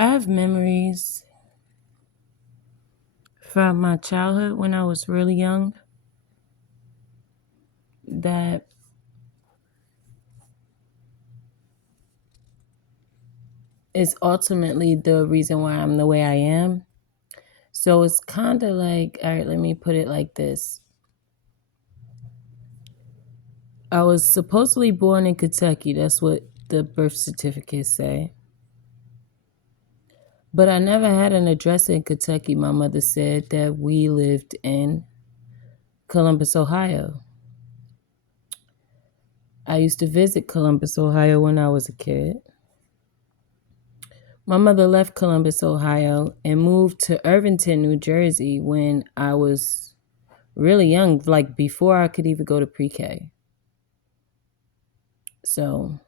I have memories from my childhood when I was really young that is ultimately the reason why I'm the way I am. So it's kind of like, all right, let me put it like this. I was supposedly born in Kentucky. That's what the birth certificates say. But I never had an address in Kentucky. My mother said that we lived in Columbus, Ohio. I used to visit Columbus, Ohio when I was a kid. My mother left Columbus, Ohio and moved to Irvington, New Jersey when I was really young, like before I could even go to pre K. So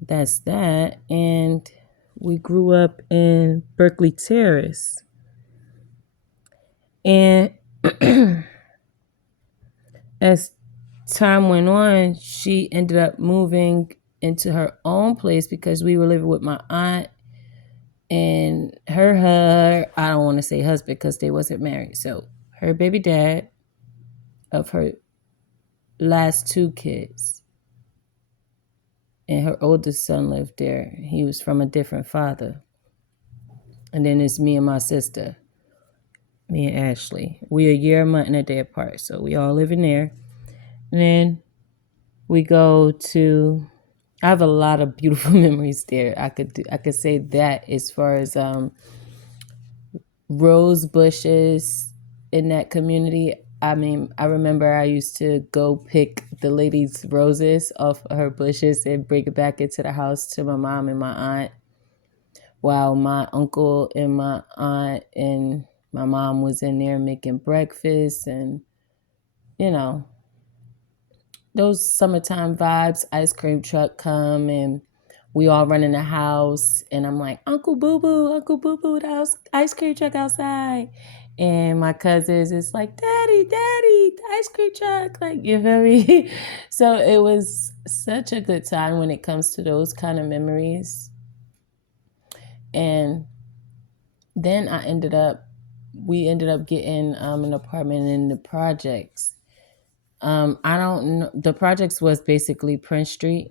that's that. And we grew up in Berkeley Terrace. And as time went on, she ended up moving into her own place because we were living with my aunt and her I don't want to say husband because they wasn't married. So her baby dad of her last two kids. And her oldest son lived there. He was from a different father. And then it's me and my sister, me and Ashley. We a year, a month, and a day apart. So we all live in there. And then we go to I have a lot of beautiful memories there. I could say that as far as rose bushes in that community. I mean, I remember I used to go pick the lady's roses off her bushes and bring it back into the house to my mom and my aunt, while my uncle and my aunt and my mom was in there making breakfast. And you know, those summertime vibes. Ice cream truck come and we all run in the house, and I'm like, Uncle Boo Boo, the ice cream truck outside. And my cousins is like, Daddy, the ice cream truck. Like, you feel me? So it was such a good time when it comes to those kind of memories. And then we ended up getting an apartment in the projects. I don't know. The projects was basically Prince Street.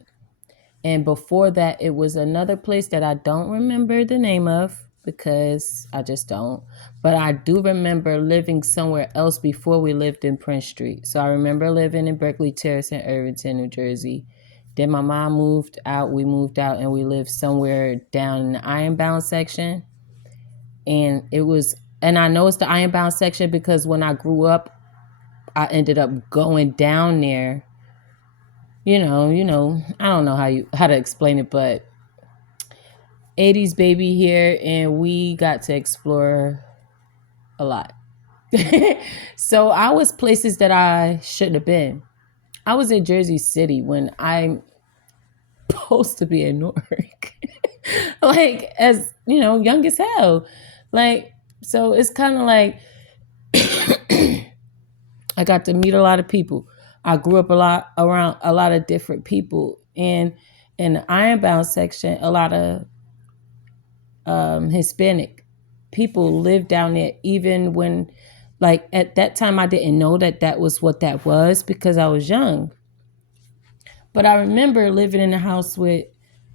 And before that, it was another place that I don't remember the name of because I just don't. But I do remember living somewhere else before we lived in Prince Street. So I remember living in Berkeley Terrace in Irvington, New Jersey. Then my mom moved out. We moved out and we lived somewhere down in the Ironbound section. And I know it's the Ironbound section because when I grew up, I ended up going down there. I don't know how to explain it, but 80s baby here, and we got to explore a lot. So I was places that I shouldn't have been. I was in Jersey City when I'm supposed to be in Newark. Like, as young as hell. Like, so it's kind of like I got to meet a lot of people. I grew up a lot around a lot of different people. And in the Ironbound section, a lot of Hispanic people lived down there, even when, like, at that time, I didn't know that that was what that was because I was young. But I remember living in a house with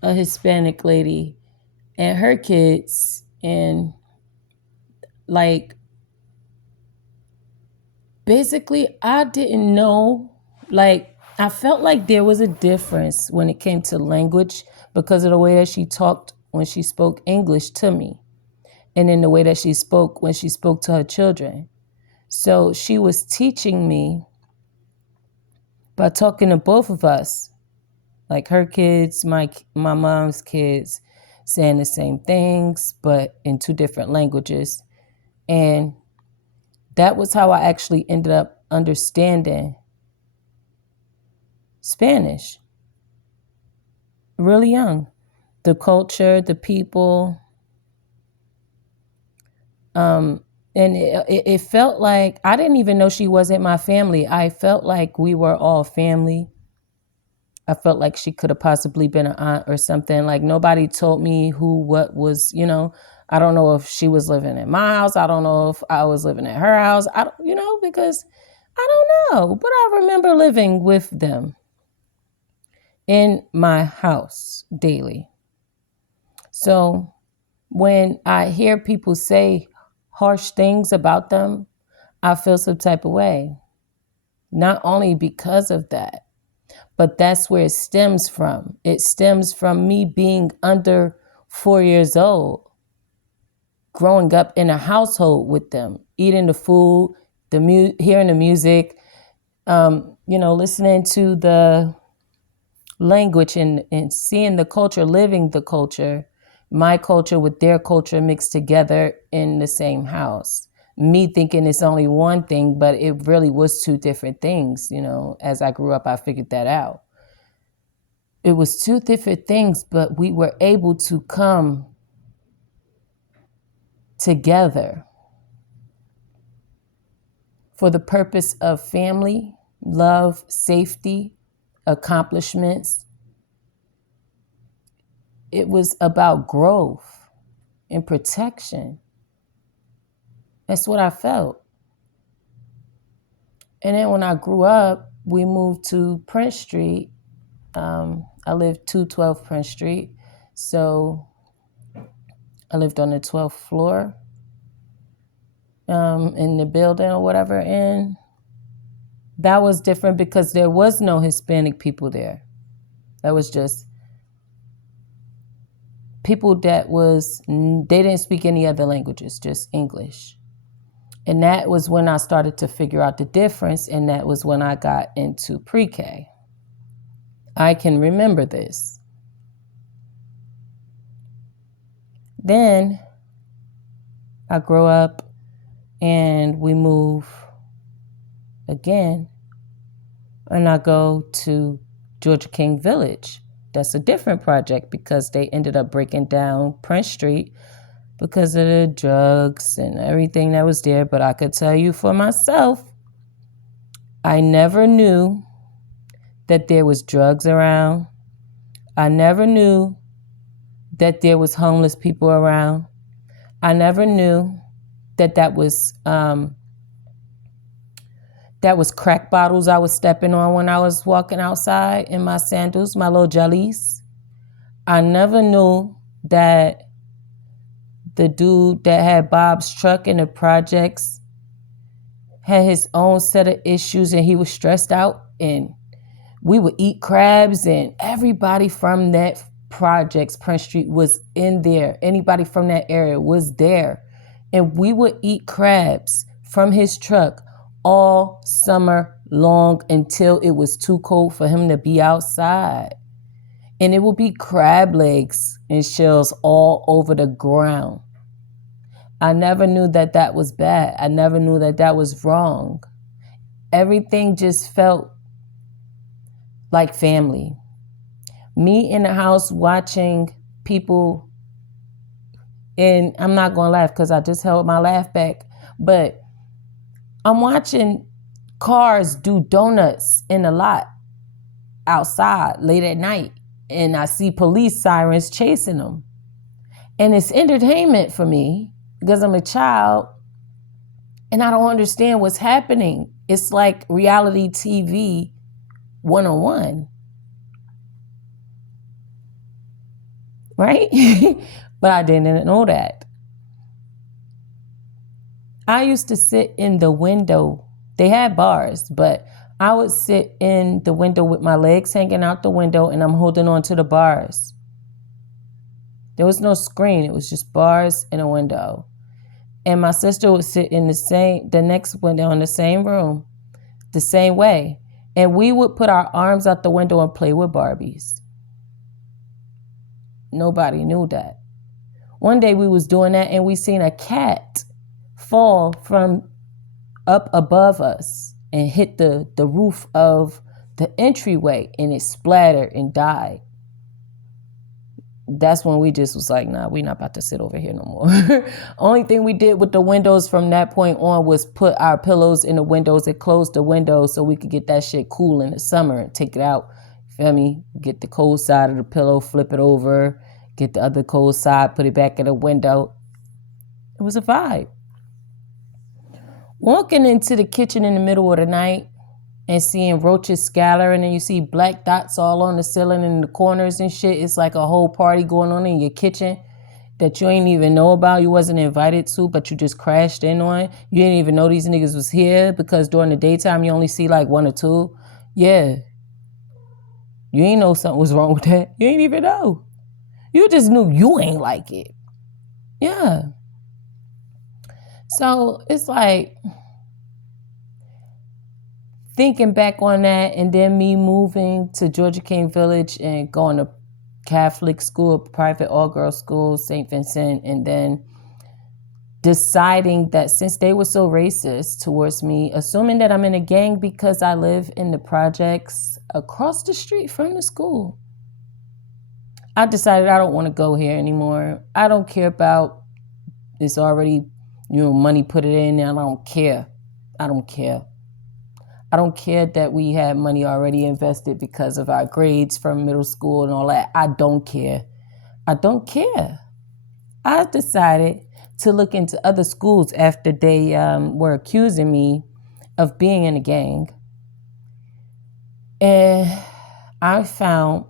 a Hispanic lady and her kids. And, like, basically, I didn't know, like, I felt like there was a difference when it came to language because of the way that she talked when she spoke English to me, and in the way that she spoke when she spoke to her children. So she was teaching me by talking to both of us, like her kids, my mom's kids, saying the same things but in two different languages. And that was how I actually ended up understanding Spanish really young. The culture, the people, and it felt like I didn't even know she wasn't my family. I felt like we were all family. I felt like she could have possibly been an aunt or something. Like nobody told me who, what was, I don't know if she was living in my house. I don't know if I was living at her house. I don't, because I don't know. But I remember living with them in my house daily. So when I hear people say harsh things about them, I feel some type of way. Not only because of that, but that's where it stems from. It stems from me being under 4 years old, growing up in a household with them, eating the food, hearing the music, listening to the language and seeing the culture, living the culture, my culture with their culture mixed together in the same house. Me thinking it's only one thing, but it really was two different things. As I grew up, I figured that out. It was two different things, but we were able to come together for the purpose of family, love, safety, accomplishments. It was about growth and protection. That's what I felt. And then when I grew up, we moved to Prince Street. I lived 212 Prince Street. So I lived on the 12th floor in the building or whatever. And that was different because there was no Hispanic people there. That was just people they didn't speak any other languages, just English. And that was when I started to figure out the difference, and that was when I got into pre-K. I can remember this. Then I grow up and we move again, and I go to Georgia King Village. That's a different project because they ended up breaking down Prince Street because of the drugs and everything that was there. But I could tell you for myself, I never knew that there was drugs around. I never knew that there was homeless people around. I never knew that was crack bottles I was stepping on when I was walking outside in my sandals, my little jellies. I never knew that the dude that had Bob's truck in the projects had his own set of issues and he was stressed out, and we would eat crabs, and everybody from that projects, Prince Street, was in there. Anybody from that area was there. And we would eat crabs from his truck all summer long until it was too cold for him to be outside. And it would be crab legs and shells all over the ground. I never knew that was bad. I never knew that was wrong. Everything just felt like family. Me in the house watching people, and I'm not going to laugh because I just held my laugh back, but I'm watching cars do donuts in the lot outside late at night, and I see police sirens chasing them. And it's entertainment for me because I'm a child and I don't understand what's happening. It's like reality TV 101. Right? But I didn't know that. I used to sit in the window. They had bars, but I would sit in the window with my legs hanging out the window and I'm holding on to the bars. There was no screen. It was just bars and a window. And my sister would sit in the next window in the same room, the same way. And we would put our arms out the window and play with Barbies. Nobody knew that. One day we was doing that and we seen a cat fall from up above us and hit the roof of the entryway, and it splattered and died. That's when we just was like, nah, we not about to sit over here no more. Only thing we did with the windows from that point on was put our pillows in the windows and close the windows so we could get that shit cool in the summer and take it out Feel me? Get the cold side of the pillow, flip it over, get the other cold side, put it back in the window. It was a vibe. Walking into the kitchen in the middle of the night and seeing roaches scatter, and then you see black dots all on the ceiling and the corners and shit. It's like a whole party going on in your kitchen that you ain't even know about, you wasn't invited to, but you just crashed in on. You didn't even know these niggas was here because during the daytime you only see like one or two. Yeah. You ain't know something was wrong with that. You ain't even know. You just knew you ain't like it. Yeah. So it's like thinking back on that, and then me moving to Georgia King Village and going to Catholic school, private all-girls school, St. Vincent, and then deciding that since they were so racist towards me, assuming that I'm in a gang because I live in the projects across the street from the school, I decided I don't want to go here anymore. I don't care about this already, money put it in, and I don't care. I don't care that we had money already invested because of our grades from middle school and all that. I don't care. I decided to look into other schools after they were accusing me of being in a gang. And I found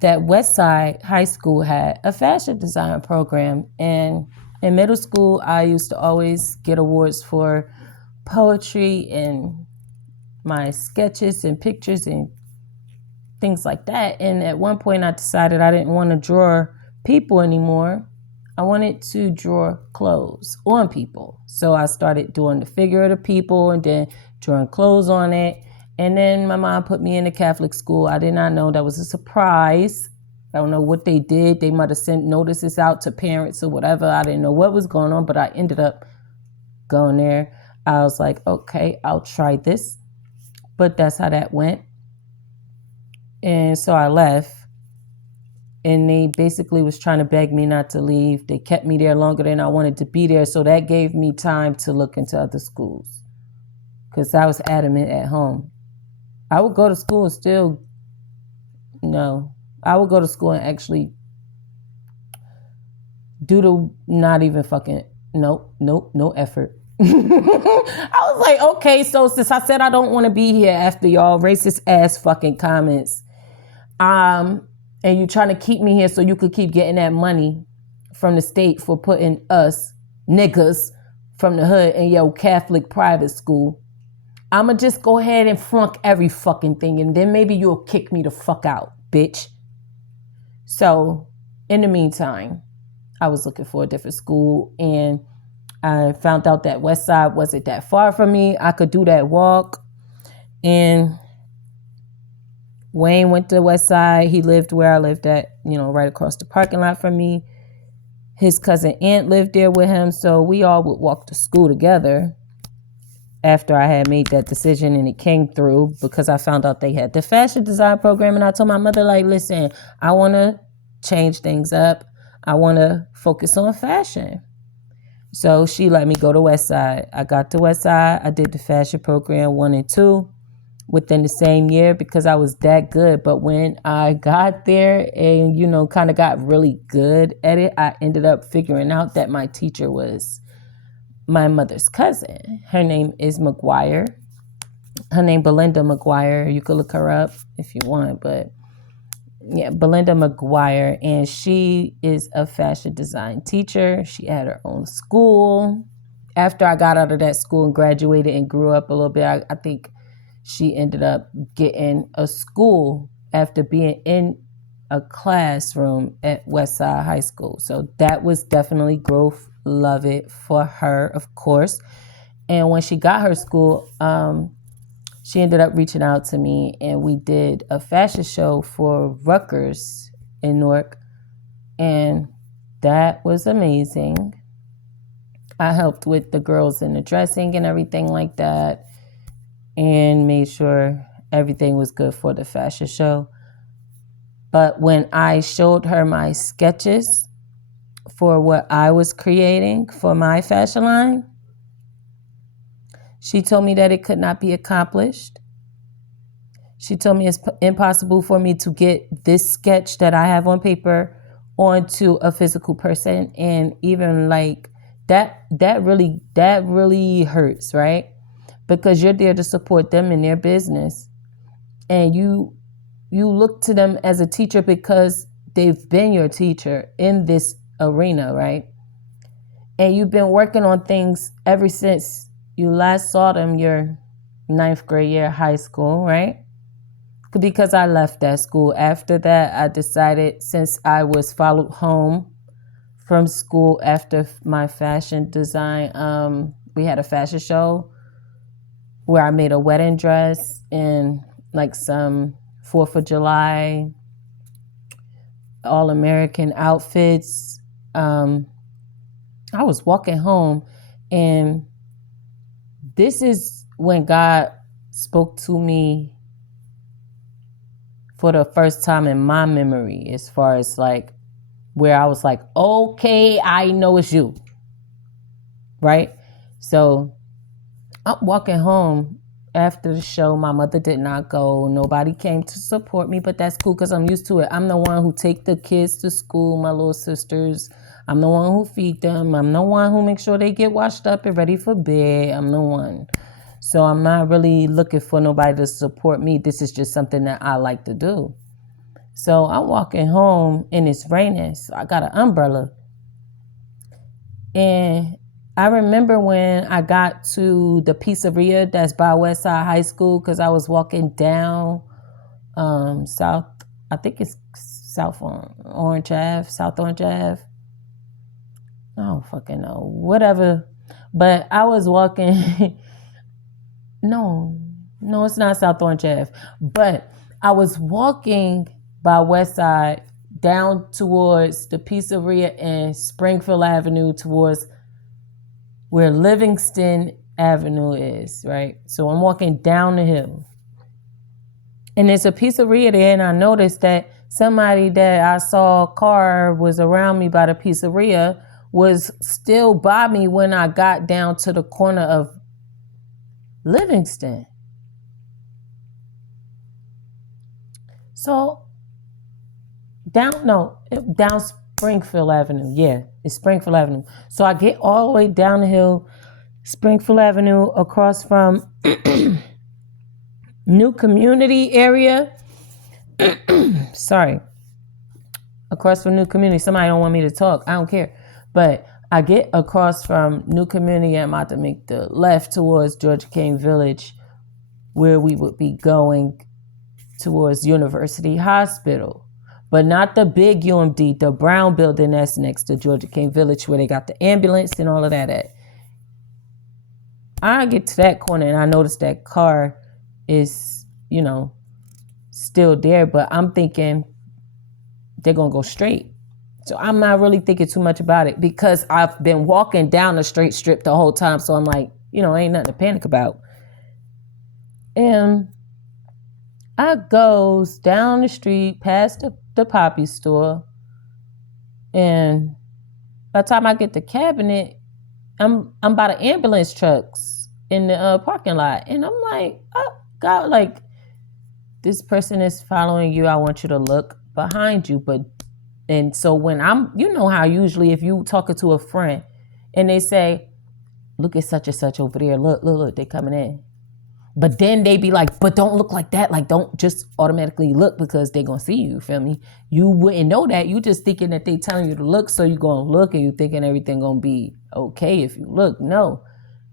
that Westside High School had a fashion design program. And in middle school, I used to always get awards for poetry and my sketches and pictures and things like that. And at one point I decided I didn't want to draw people anymore. I wanted to draw clothes on people. So I started doing the figure of the people and then drawing clothes on it. And then my mom put me in a Catholic school. I did not know. That was a surprise. I don't know what they did. They might have sent notices out to parents or whatever. I didn't know what was going on, but I ended up going there. I was like, okay, I'll try this. But that's how that went. And so I left. And they basically was trying to beg me not to leave. They kept me there longer than I wanted to be there. So that gave me time to look into other schools. Because I was adamant at home. I would go to school and still, no. I would go to school and actually do the not even fucking, no effort. I was like, okay, so since I said I don't want to be here after y'all racist ass fucking comments, and you trying to keep me here so you could keep getting that money from the state for putting us niggas from the hood in your Catholic private school, I'ma just go ahead and flunk every fucking thing, and then maybe you'll kick me the fuck out, bitch. So in the meantime, I was looking for a different school, and I found out that Westside wasn't that far from me. I could do that walk. And Wayne went to Westside. He lived where I lived at, right across the parking lot from me. His cousin Aunt lived there with him. So we all would walk to school together after I had made that decision, and it came through because I found out they had the fashion design program. And I told my mother, like, listen, I want to change things up. I want to focus on fashion. So she let me go to Westside. I got to Westside. I did the fashion program 1 and 2 within the same year because I was that good. But when I got there and, kind of got really good at it, I ended up figuring out that my teacher was my mother's cousin. Her name is McGuire. Her name Belinda McGuire. You could look her up if you want, but yeah, Belinda McGuire, and she is a fashion design teacher. She had her own school. After I got out of that school and graduated and grew up a little bit, I think she ended up getting a school after being in a classroom at Westside High School. So that was definitely growth. Love it for her, of course. And when she got her school, she ended up reaching out to me, and we did a fashion show for Rutgers in Newark, and that was amazing. I helped with the girls in the dressing and everything like that, and made sure everything was good for the fashion show. But when I showed her my sketches for what I was creating for my fashion line, she told me that it could not be accomplished. She told me it's impossible for me to get this sketch that I have on paper onto a physical person. And even like that really hurts, right? Because you're there to support them in their business. And you look to them as a teacher because they've been your teacher in this arena, right? And you've been working on things ever since you last saw them your 9th grade year of high school, right? Because I left that school. After that, I decided, since I was followed home from school after my fashion design, we had a fashion show where I made a wedding dress and like some 4th of July all-American outfits. I was walking home, and this is when God spoke to me for the first time in my memory, as far as like where I was like, okay, I know it's you, right? So I'm walking home after the show. My mother did not go. Nobody came to support me, but that's cool because I'm used to it. I'm the one who take the kids to school, my little sisters. I'm the one who feed them. I'm the one who makes sure they get washed up and ready for bed. I'm the one. So I'm not really looking for nobody to support me. This is just something that I like to do. So I'm walking home and it's raining. So I got an umbrella. And I remember when I got to the pizzeria that's by Westside High School, because I was walking down South, I think it's South Orange Ave. I don't fucking know. Whatever. But I was walking. No, it's not South Orange Ave. But I was walking by Westside down towards the pizzeria and Springfield Avenue towards where Livingston Avenue is, right? So I'm walking down the hill. And there's a pizzeria there, and I noticed that somebody that I saw car was around me by the pizzeria was still by me when I got down to the corner of Livingston. So down Springfield Avenue. Yeah, it's Springfield Avenue. So I get all the way down the hill, Springfield Avenue, across from New Community area. Sorry. Across from New Community. Somebody don't want me to talk. I don't care. But I get across from New Community. I'm about to make the left towards Georgia King Village, where we would be going towards University Hospital. But not the big UMD, the brown building that's next to Georgia King Village, where they got the ambulance and all of that at. I get to that corner and I notice that car is, still there, but I'm thinking they're going to go straight. So I'm not really thinking too much about it because I've been walking down the straight strip the whole time. So I'm like, ain't nothing to panic about. And I goes down the street past the Poppy store. And by the time I get to Cabinet, I'm by the ambulance trucks in the parking lot. And I'm like, oh, God, like, this person is following you. I want you to look behind you. And so when you know how usually if you talking to a friend and they say, look at such and such over there. Look, they coming in. But then they be like, but don't look like that. Like, don't just automatically look because they going to see you. Feel me? You wouldn't know that. You just thinking that they telling you to look. So you going to look and you thinking everything going to be okay if you look. No.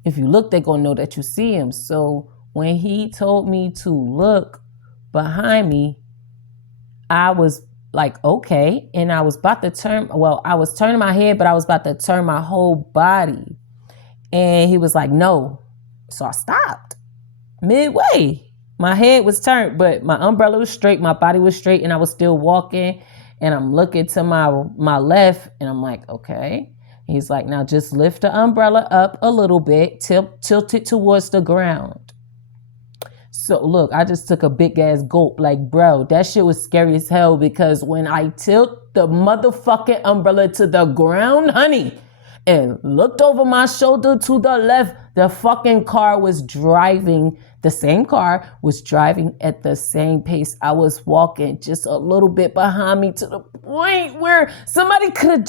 If you look, they going to know that you see him. So when he told me to look behind me, I was like, okay. And I was about to I was turning my head, but I was about to turn my whole body. And he was like, no. So I stopped midway. My head was turned, but my umbrella was straight. My body was straight, and I was still walking. And I'm looking to my left, and I'm like, okay. He's like, now just lift the umbrella up a little bit, tilt it towards the ground. So look, I just took a big ass gulp. Like, bro, that shit was scary as hell because when I tilt the motherfucking umbrella to the ground, honey, and looked over my shoulder to the left. The fucking car was driving. The same car was driving at the same pace I was walking, just a little bit behind me, to the point where somebody could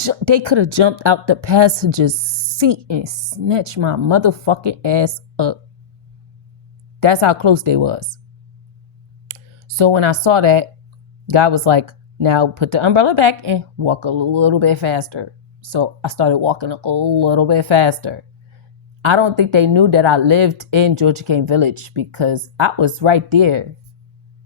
have jumped out the passenger's seat and snatched my motherfucking ass up. That's how close they was. So when I saw that, God was like, now put the umbrella back and walk a little bit faster. So I started walking a little bit faster. I don't think they knew that I lived in Georgia Cane Village because I was right there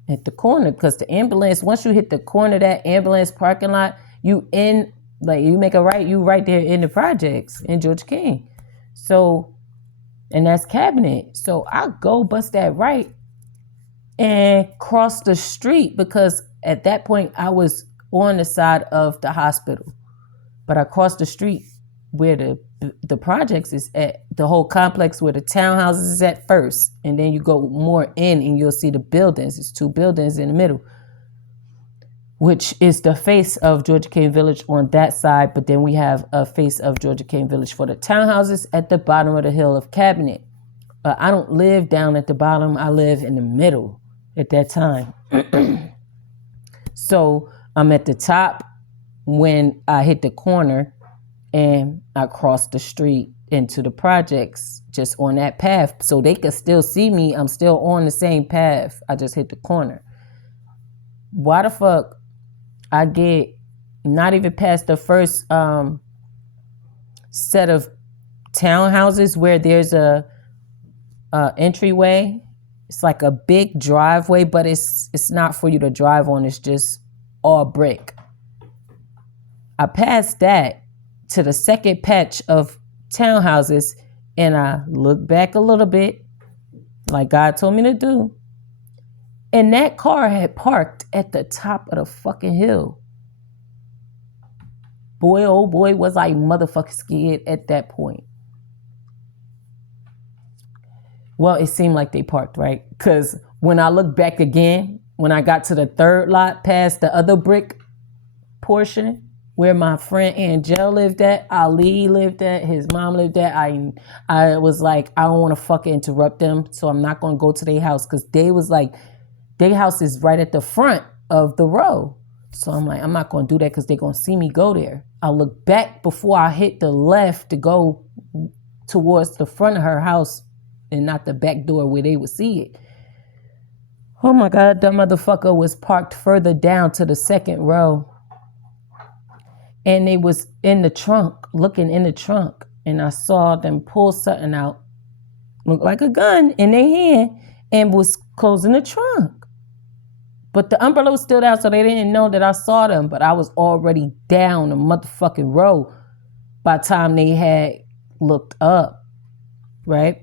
at the corner. Because the ambulance, once you hit the corner of that ambulance parking lot, you make a right, you right there in the projects in Georgia Cane. So, and that's Cabinet. So I go bust that right and cross the street, because at that point I was on the side of the hospital. But I crossed the street where the projects is at, the whole complex where the townhouses is at first. And then you go more in and you'll see the buildings. It's 2 buildings in the middle, which is the face of Georgia Cane Village on that side. But then we have a face of Georgia Cane Village for the townhouses at the bottom of the hill of Cabinet. I don't live down at the bottom. I live in the middle at that time. So I'm at the top when I hit the corner, and I crossed the street into the projects just on that path. So they could still see me. I'm still on the same path. I just hit the corner. Why the fuck I get not even past the first set of townhouses where there's a entryway? It's like a big driveway, but it's not for you to drive on. It's just all brick. I passed that to the second patch of townhouses, and I looked back a little bit, like God told me to do. And that car had parked at the top of the fucking hill. Boy, oh boy, was I motherfucking scared at that point. Well, it seemed like they parked, right? Because when I looked back again, when I got to the third lot past the other brick portion, where my friend Angel lived at, Ali lived at, his mom lived at, I was like, I don't want to fucking interrupt them, so I'm not going to go to their house, because they was like, their house is right at the front of the row. So I'm like, I'm not going to do that because they're going to see me go there. I look back before I hit the left to go towards the front of her house and not the back door where they would see it. Oh my God, that motherfucker was parked further down to the second row. And they was in the trunk, looking in the trunk. And I saw them pull something out, looked like a gun in their hand, and was closing the trunk. But the umbrella was still down, so they didn't know that I saw them. But I was already down the motherfucking row by the time they had looked up, right?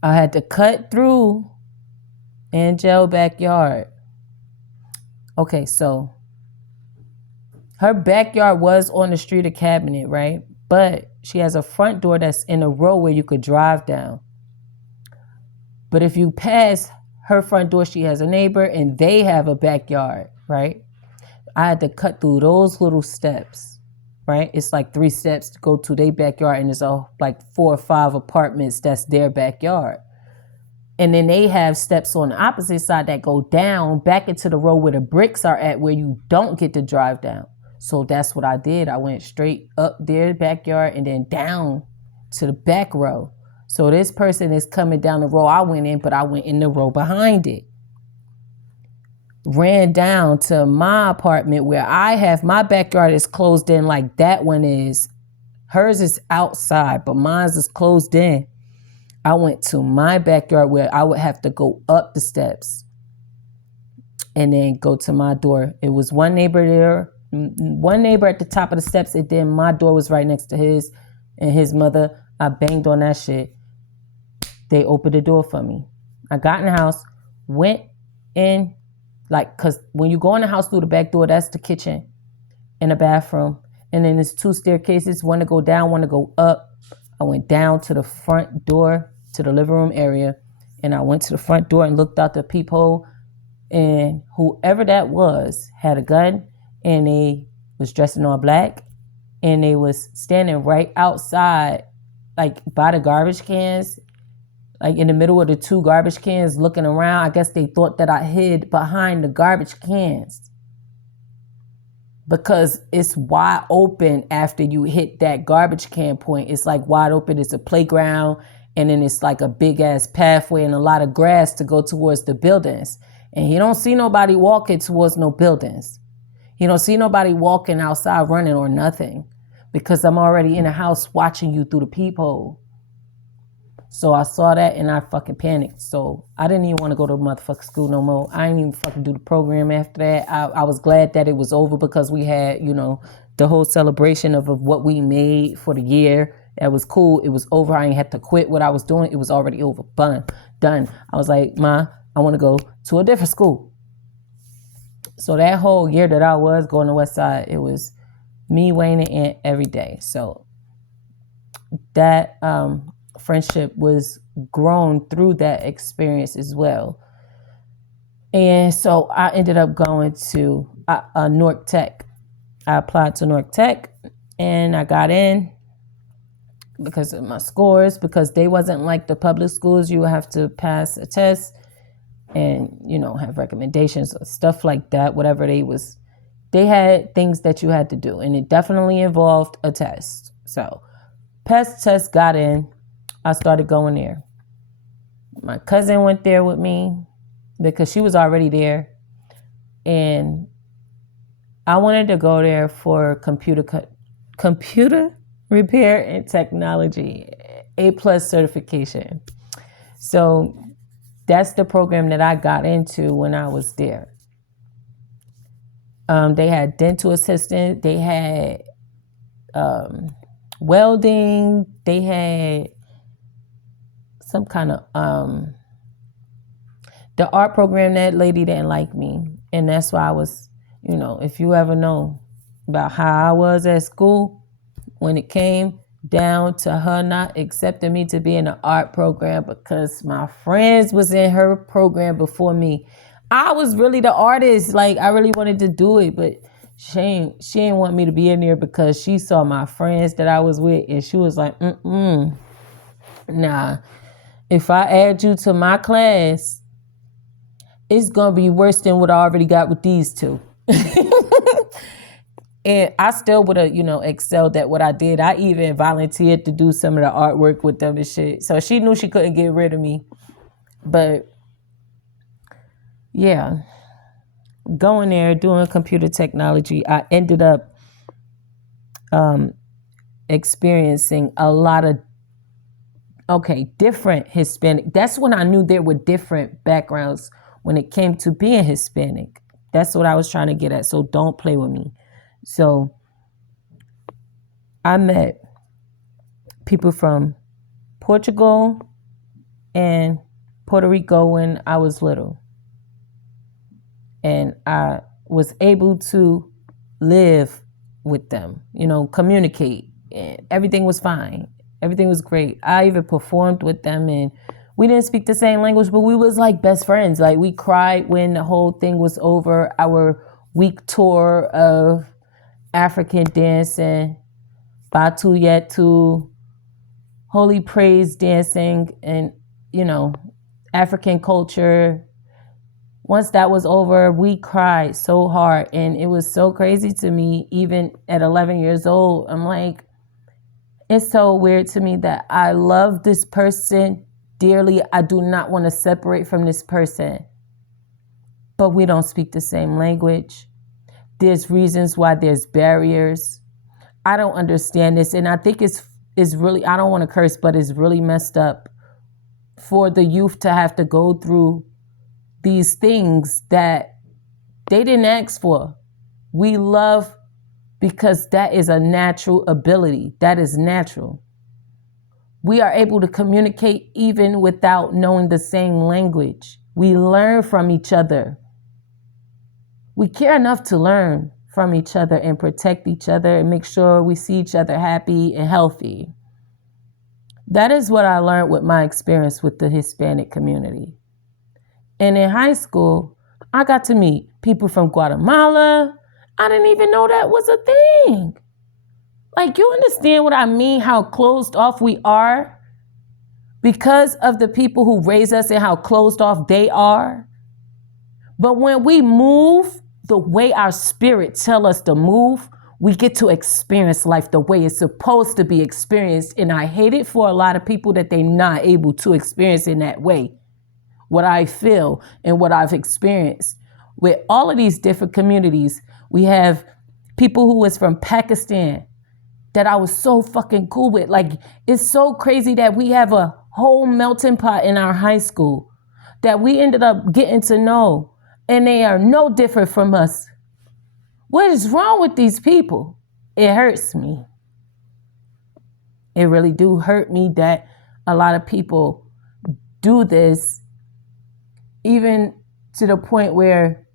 I had to cut through Angel's backyard. Okay, so her backyard was on the street of Cabinet, right? But she has a front door that's in a row where you could drive down. But if you pass her front door, she has a neighbor and they have a backyard, right? I had to cut through those little steps, right? It's like 3 steps to go to their backyard, and there's like 4 or 5 apartments that's their backyard. And then they have steps on the opposite side that go down back into the row where the bricks are at, where you don't get to drive down. So that's what I did. I went straight up their backyard and then down to the back row. So this person is coming down the row I went in, but I went in the row behind it. Ran down to my apartment where I have, my backyard is closed in like that one is. Hers is outside, but mine's is closed in. I went to my backyard where I would have to go up the steps and then go to my door. It was one neighbor there, one neighbor at the top of the steps, and then my door was right next to his and his mother. I banged on that shit. They opened the door for me. I got in the house, went in, like, because when you go in the house through the back door, that's the kitchen and the bathroom. And then there's 2 staircases, one to go down, one to go up. I went down to the front door, to the living room area, and I went to the front door and looked out the peephole, and whoever that was had a gun, and they was dressed in all black, and they was standing right outside, like by the garbage cans, like in the middle of the two garbage cans looking around. I guess they thought that I hid behind the garbage cans because it's wide open after you hit that garbage can point. It's like wide open. It's a playground, and then it's like a big ass pathway and a lot of grass to go towards the buildings. And you don't see nobody walking towards no buildings. You don't see nobody walking outside running or nothing because I'm already in the house watching you through the peephole. So I saw that and I fucking panicked. So I didn't even want to go to motherfucking school no more. I didn't even fucking do the program after that. I was glad that it was over because we had, the whole celebration of what we made for the year. That was cool. It was over. I ain't had to quit what I was doing. It was already over. Done. I was like, Ma, I want to go to a different school. So that whole year that I was going to West Side, it was me, Wayne, and Aunt every day. So that friendship was grown through that experience as well. And so I ended up going to Newark Tech. I applied to Newark Tech and I got in because of my scores, because they wasn't like the public schools. You have to pass a test and, have recommendations or stuff like that, whatever they had things that you had to do. And it definitely involved a test. So passed the test, got in. I started going there. My cousin went there with me because she was already there. And I wanted to go there for computer repair and technology, A+ certification. So that's the program that I got into when I was there. They had dental assistant, they had welding, they had some kind of the art program. That lady didn't like me, and that's why I was, if you ever know about how I was at school, when it came down to her not accepting me to be in the art program because my friends was in her program before me. I was really the artist. Like, I really wanted to do it, but she didn't want me to be in there because she saw my friends that I was with, and she was like, nah, if I add you to my class, it's going to be worse than what I already got with these two. And I still would have, excelled at what I did. I even volunteered to do some of the artwork with them and shit. So she knew she couldn't get rid of me. But yeah, going there, doing computer technology, I ended up experiencing a lot of, different Hispanic. That's when I knew there were different backgrounds when it came to being Hispanic. That's what I was trying to get at. So don't play with me. So I met people from Portugal and Puerto Rico when I was little. And I was able to live with them, communicate. And everything was fine. Everything was great. I even performed with them, and we didn't speak the same language, but we was like best friends. Like, we cried when the whole thing was over. Our week tour of African dancing, Batu Yetu, holy praise dancing, and, African culture. Once that was over, we cried so hard, and it was so crazy to me. Even at 11 years old, I'm like, it's so weird to me that I love this person dearly. I do not want to separate from this person, but we don't speak the same language. There's reasons why there's barriers. I don't understand this. And I think it's really, I don't want to curse, but it's really messed up for the youth to have to go through these things that they didn't ask for. We love because that is a natural ability. That is natural. We are able to communicate even without knowing the same language. We learn from each other. We care enough to learn from each other and protect each other and make sure we see each other happy and healthy. That is what I learned with my experience with the Hispanic community. And in high school, I got to meet people from Guatemala. I didn't even know that was a thing. Like, you understand what I mean? How closed off we are because of the people who raise us and how closed off they are. But when we move the way our spirit tell us to move, we get to experience life the way it's supposed to be experienced. And I hate it for a lot of people that they're not able to experience in that way what I feel and what I've experienced. With all of these different communities, we have people who is from Pakistan that I was so fucking cool with. Like, it's so crazy that we have a whole melting pot in our high school that we ended up getting to know, and they are no different from us. What is wrong with these people? It hurts me. It really do hurt me that a lot of people do this, even to the point where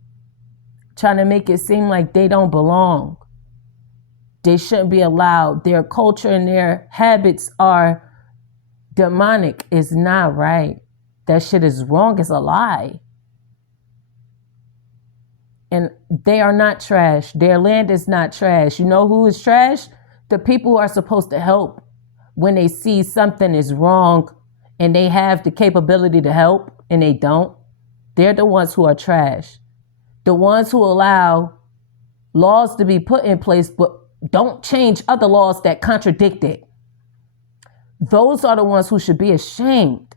trying to make it seem like they don't belong. They shouldn't be allowed. Their culture and their habits are demonic. It's not right. That shit is wrong. It's a lie. And they are not trash. Their land is not trash. You know who is trash? The people who are supposed to help when they see something is wrong and they have the capability to help and they don't. They're the ones who are trash. The ones who allow laws to be put in place but don't change other laws that contradict it. Those are the ones who should be ashamed.